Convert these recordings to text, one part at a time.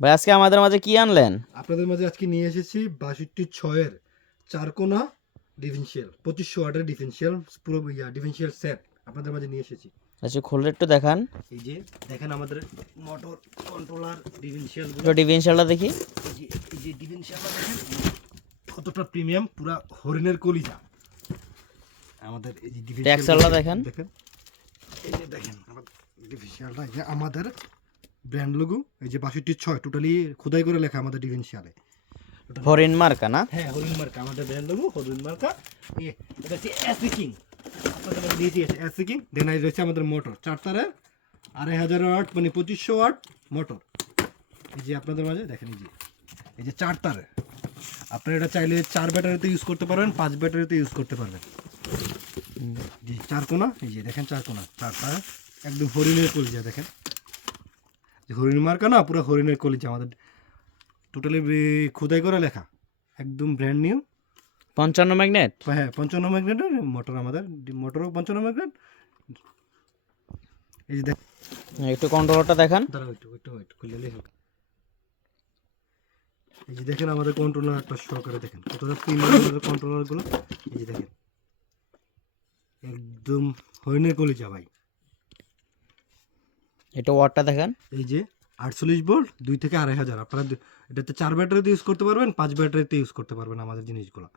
ভাই আজকে আমাদের মাঝে কি আনলেন? আপনাদের মাঝে আজকে নিয়ে এসেছি বাষট্টি ছয়ের চারকোনা ডিফেন্সিয়াল পঁচিশশো ওয়াটের ডিফেন্সিয়াল পুরো ইয়া ডিফেন্সিয়াল সেট আপনাদের মাঝে নিয়ে এসেছি। আচ্ছা খুলে একটু দেখান। এই যে দেখেন আমাদের মোটর কন্ট্রোলার ডিফেন্সিয়াল একটু ডিফেন্সিয়ালটা দেখি। এই যে ডিফেন্সিয়ালটা দেখেন কতটা প্রিমিয়াম পুরা হরিণের কলিজা। আমাদের এই যে ট্যাক্সেলটা দেখেন। দেখেন। এই যে দেখেন আমাদের ডিফেন্সিয়ালটা আমাদের ব্র্যান্ড লোগো এই যে বাষট্টি ছয় টোটালি খোদাই করে লেখা আমাদের ডিফেন্সিয়ালে হরিণ মার্কা না? হ্যাঁ হরিণ মার্কা আমাদের ব্র্যান্ড লোগো হরিণ মার্কা। এটা হচ্ছে এসি কিং আপনাদের দিয়েছি এসি কিং দেন এই রয়েছে আমাদের মোটর চার তারের আড়াই হাজার ওয়াট মানে পঁচিশশো ওয়াট মোটর এই যে আপনাদের মাঝে দেখেন এই যে। এই যে চার তারের। আপনারা এটা চাইলে চার ব্যাটারিতে ইউজ করতে পারবেন পাঁচ ব্যাটারিতে ইউজ করতে পারবেন। জি চার কোনা এই যে দেখেন চার কোনা চার তার একদম হরিণের কলিজা দেখেন। হরিণ মার্কা না পুরো হরিণের কলিজা আমাদের। টোটালি খোদাই করে লেখা। একদম ব্র্যান্ড নিউ পঞ্চান্ন ম্যাগনেট? হ্যাঁ পঞ্চান্ন ম্যাগনেটের মোটর আমাদের। মোটরও পঞ্চান্ন ম্যাগনেট। এই যে দেখ একটু কন্ট্রোলারটা দেখান। দাঁড়াও একটু একটু একটু খুলে এই যে দেখেন আমাদের কন্ট্রোলার একটা শো করে দেখেন কতটা প্রিমিয়াম কন্ট্রোলারগুলো এই যে দেখেন। একদম হরিণের কলিজা ভাই। একটু ওয়াটটা দেখান। এই যে আটচল্লিশ ভোল্ট দুই থেকে আড়াই হাজার। আপনারা এটাতে চার ব্যাটারিতে ইউজ করতে পারবেন পাঁচ ব্যাটারিতে ইউজ করতে পারবেন আমাদের জিনিসগুলো।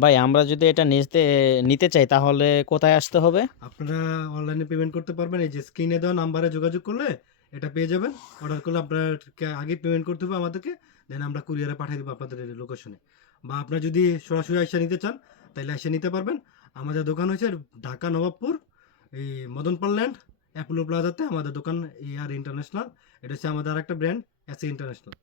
ভাই আমরা যদি এটা নিতে নিতে চাই তাহলে কোথায় আসতে হবে? আপনারা অনলাইনে পেমেন্ট করতে পারবেন। এই যে স্ক্রিনে দেওয়া নাম্বারে যোগাযোগ করলে এটা পেয়ে যাবেন। অর্ডার করলে আপনাকে আগে পেমেন্ট করতে হবে আমাদেরকে দেন আমরা কুরিয়ারে পাঠিয়ে দেবো আপনাদের লোকেশনে বা আপনারা যদি সরাসরি এসে নিতে চান তাহলে এসে নিতে পারবেন। আমাদের দোকান হচ্ছে ঢাকা নবাবপুর এই মদন ল্যান্ড অ্যাপোলো প্লাজাতে আমাদের দোকান এ আর ইন্টারন্যাশনাল এটা হচ্ছে আমাদের আর একটা ব্র্যান্ড এস ইন্টারন্যাশনাল